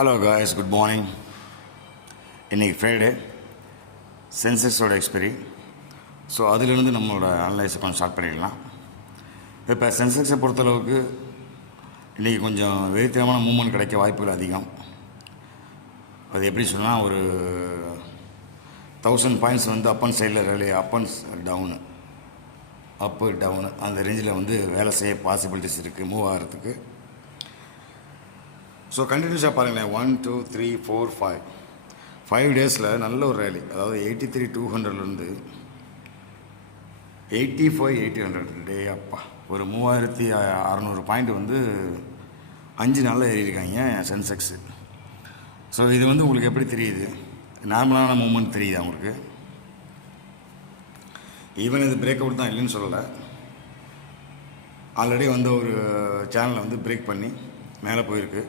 Hello guys, good morning. இன்றைக்கி Friday, சென்செக்ஸோட expiry. So அதிலிருந்து நம்மளோட அனலைஸை கொஞ்சம் ஸ்டார்ட் பண்ணிடலாம். இப்போ சென்செக்ஸை பொறுத்தளவுக்கு இன்றைக்கி கொஞ்சம் வெறித்தனமான மூவ்மெண்ட் கிடைக்க வாய்ப்புகள் அதிகம். அது எப்படி சொன்னால், ஒரு 1000 பாயிண்ட்ஸ் வந்து அப் அண்ட் சைடில் rally, up and down, Appu town அந்த ரேஞ்சில் வந்து வேலை செய்ய பாசிபிலிட்டிஸ் இருக்குது மூவ் ஆகிறதுக்கு. ஸோ கண்டினியூஸாக பாருங்களேன், 1 2 3 4 5 டேஸில் நல்ல ஒரு ரேலி. அதாவது 83,200லேருந்து 85,800 டே. அப்பா, ஒரு 3,600 பாயிண்ட் வந்து 5 நாளில் ஏறியிருக்காங்க சென்செக்ஸு. ஸோ இது வந்து உங்களுக்கு எப்படி தெரியுது? நார்மலான மூவ்மெண்ட் தெரியுது உங்களுக்கு? ஈவன் இது பிரேக் அவுட் தான், இல்லைன்னு சொல்லலை. ஆல்ரெடி வந்து ஒரு சேனலை வந்து பிரேக் பண்ணி மேலே போயிருக்கு.